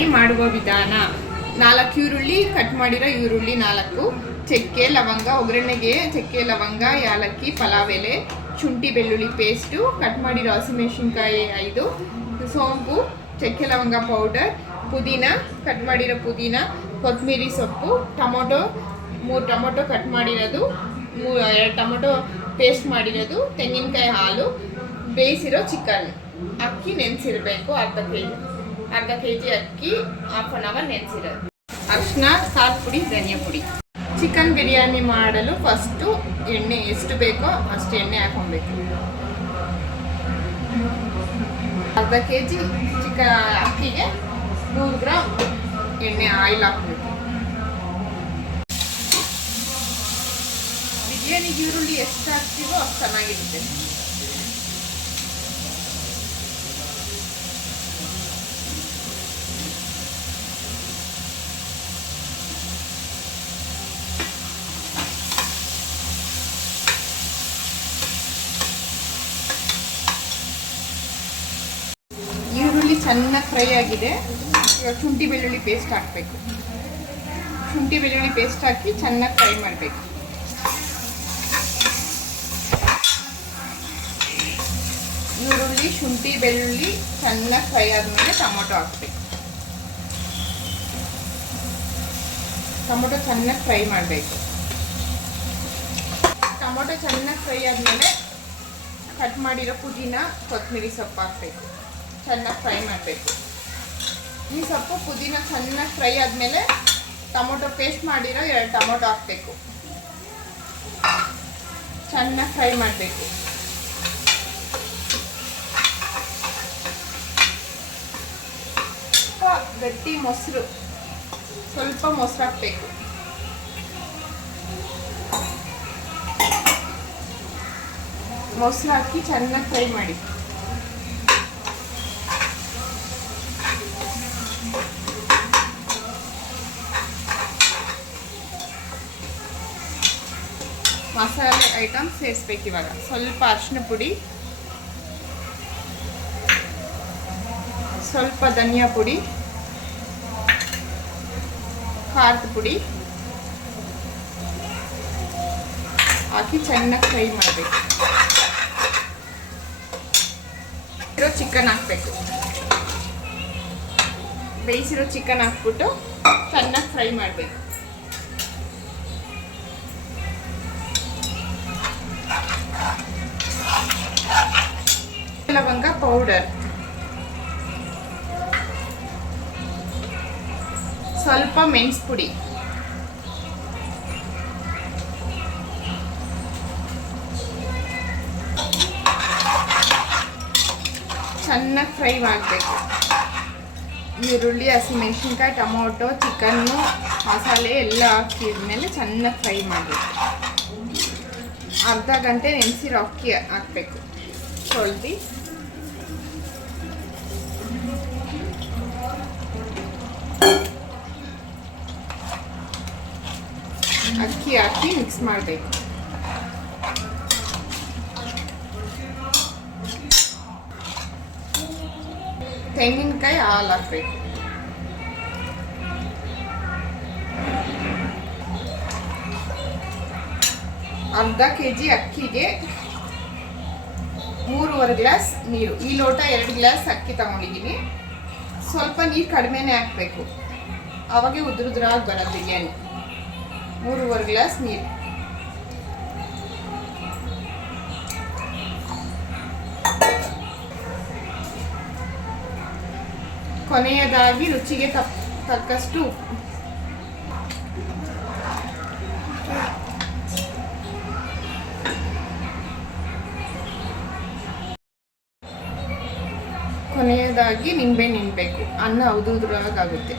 ಬಿರಿಯಾನಿ ಮಾಡುವ ವಿಧಾನ. 4 ಈರುಳ್ಳಿ, ಕಟ್ ಮಾಡಿರೋ ಈರುಳ್ಳಿ 4, ಚಕ್ಕೆ ಲವಂಗ, ಒಗ್ಗರಣೆಗೆ ಚಕ್ಕೆ ಲವಂಗ, ಯಾಲಕ್ಕಿ, ಪಲಾವ್ ಎಲೆ, ಶುಂಠಿ ಬೆಳ್ಳುಳ್ಳಿ ಪೇಸ್ಟು, ಕಟ್ ಮಾಡಿರೋ ಹಸಿಮೆಣಸಿನ್ಕಾಯಿ 5, ಸೋಂಪು, ಚಕ್ಕೆ ಲವಂಗ ಪೌಡರ್, ಪುದೀನ, ಕಟ್ ಮಾಡಿರೋ ಪುದೀನ, ಕೊತ್ತಂಬರಿ ಸೊಪ್ಪು, ಟೊಮೊಟೊ 3 ಟೊಮೊಟೊ ಕಟ್ ಮಾಡಿರೋದು, 2 ಟೊಮೊಟೊ ಪೇಸ್ಟ್ ಮಾಡಿರೋದು, ತೆಂಗಿನಕಾಯಿ ಹಾಲು, ಬೇಯಿಸಿರೋ ಚಿಕನ್. ಅಕ್ಕಿ ನೆನೆಸಿರಬೇಕು ಅರ್ಧ ಕೆ ಜಿ ಅಕ್ಕಿ, ಹಾಫ್ ಆನ್ ಅವರ್ ನೆನೆಸಿರೋದು. ಅರಿಶಿನ, ಖಾರದ ಪುಡಿ, ಧನಿಯಾ ಪುಡಿ. ಚಿಕನ್ ಬಿರಿಯಾನಿ ಮಾಡಲು ಫಸ್ಟು ಎಣ್ಣೆ ಎಷ್ಟು ಬೇಕೋ ಅಷ್ಟು ಎಣ್ಣೆ ಹಾಕೊಬೇಕು. ಅರ್ಧ ಕೆ ಜಿ ಅಕ್ಕಿಗೆ 100 ಗ್ರಾಮ್ ಎಣ್ಣೆ ಆಯಿಲ್ ಹಾಕಬೇಕು. ಬಿರಿಯಾನಿಗೆ ಈರುಳ್ಳಿ ಎಷ್ಟು ಹಾಕ್ತೀವೋ ಅಷ್ಟು ಚೆನ್ನಾಗಿರುತ್ತೆ. ಈರುಳ್ಳಿ ಚೆನ್ನಾಗಿ ಫ್ರೈ ಆಗಿದೆ. ಇವಾಗ ಶುಂಠಿ ಬೆಳ್ಳುಳ್ಳಿ ಪೇಸ್ಟ್ ಹಾಕಬೇಕು. ಶುಂಠಿ ಬೆಳ್ಳುಳ್ಳಿ ಪೇಸ್ಟ್ ಹಾಕಿ ಚೆನ್ನಾಗಿ ಫ್ರೈ ಮಾಡಬೇಕು. ಈರುಳ್ಳಿ, ಶುಂಠಿ ಬೆಳ್ಳುಳ್ಳಿ ಚೆನ್ನಾಗಿ ಫ್ರೈ ಆದಮೇಲೆ ಟೊಮೊಟೊ ಹಾಕಬೇಕು. ಟೊಮೊಟೊ ಚೆನ್ನಾಗಿ ಫ್ರೈ ಮಾಡಬೇಕು. ಟೊಮೊಟೊ ಚೆನ್ನಾಗಿ ಫ್ರೈ ಆದಮೇಲೆ ಕಟ್ ಮಾಡಿರೋ ಪುದೀನ, ಕೊತ್ತಂಬರಿ ಸೊಪ್ಪು ಹಾಕಬೇಕು. ಚೆನ್ನಾಗಿ ಫ್ರೈ ಮಾಡಬೇಕು. ಈ ಸೊಪ್ಪು ಪುದೀನ ಚೆನ್ನಾಗಿ ಫ್ರೈ ಆದಮೇಲೆ ಟೊಮೊಟೊ ಪೇಸ್ಟ್ ಮಾಡಿರೋ 2 ಟೊಮೊಟೊ ಹಾಕಬೇಕು. ಚೆನ್ನಾಗಿ ಫ್ರೈ ಮಾಡಬೇಕು. ಗಟ್ಟಿ ಮೊಸರು, ಸ್ವಲ್ಪ ಮೊಸರು ಹಾಕಬೇಕು. ಮೊಸರು ಹಾಕಿ ಚೆನ್ನಾಗಿ ಫ್ರೈ ಮಾಡಿ. ಮಸಾಲೆ ಐಟಮ್ ಸೇರಿಸ್ಬೇಕು. ಇವಾಗ ಸ್ವಲ್ಪ ಅರಿಶಿನ ಪುಡಿ, ಸ್ವಲ್ಪ ಧನಿಯಾ ಪುಡಿ, ಖಾರದ ಪುಡಿ ಹಾಕಿ ಚೆನ್ನಾಗಿ ಫ್ರೈ ಮಾಡಬೇಕು. ಚಿಕನ್ ಹಾಕಬೇಕು. ಬೇಯಿಸಿರೋ ಚಿಕನ್ ಹಾಕ್ಬಿಟ್ಟು ಚೆನ್ನಾಗಿ ಫ್ರೈ ಮಾಡಬೇಕು. ಲವಂಗ ಪೌಡರ್, ಸ್ವಲ್ಪ ಮೆಣಸು ಪುಡಿ, ಚೆನ್ನಾಗಿ ಫ್ರೈ ಮಾಡಬೇಕು. ಈರುಳ್ಳಿ, ಹಸಿಮೆಣಸಿನ್ಕಾಯಿ, ಟೊಮೊಟೊ, ಚಿಕನ್ನು, ಮಸಾಲೆ ಎಲ್ಲ ಹಾಕಿದ್ಮೇಲೆ ಚೆನ್ನಾಗಿ ಫ್ರೈ ಮಾಡಬೇಕು. ಅರ್ಧ ಗಂಟೆ ನೆನೆಸಿರೋ ಅಕ್ಕಿ ಹಾಕಬೇಕು. ತೊಳೆದು ಅಕ್ಕಿ ಹಾಕಿ ಮಿಕ್ಸ್ ಮಾಡಬೇಕು. ತೆಂಗಿನಕಾಯಿ ಹಾಲು ಹಾಕಬೇಕು. ಅರ್ಧ ಕೆ ಜಿ ಅಕ್ಕಿಗೆ 3.5 ಗ್ಲಾಸ್ ನೀರು. ಈ ಲೋಟ 2 ಗ್ಲಾಸ್ ಅಕ್ಕಿ ತಗೊಂಡಿದ್ದೀನಿ. ಸ್ವಲ್ಪ ನೀರು ಕಡಿಮೆನೇ ಹಾಕಬೇಕು, ಅವಾಗೆ ಉದುರುದ್ರಾಗಿ ಬರೋದು ಬಿರಿಯಾನಿ. 3.5 ಗ್ಲಾಸ್ ನೀರು. ಕೊನೆಯದಾಗಿ ರುಚಿಗೆ ತಕ್ಕಷ್ಟು ಉಪ್ಪು. ಕೊನೆಯದಾಗಿ ನಿಂಬೆಹಣ್ಣು ಹಿಂಡಬೇಕು. ಅನ್ನ ಉದುರುದ್ರಾಗುತ್ತೆ.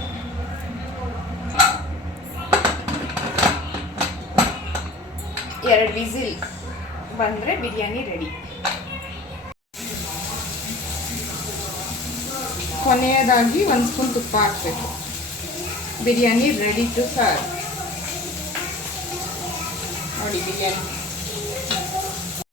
ಎರಡು ವಿಸಿಲ್ ಬಂದರೆ ಬಿರಿಯಾನಿ ರೆಡಿ. ಕೊನೆಯದಾಗಿ 1 ಸ್ಪೂನ್ ತುಪ್ಪ ಹಾಕಬೇಕು. Biryani ready to serve. ನೋಡಿ ಬಿರಿಯಾನಿ.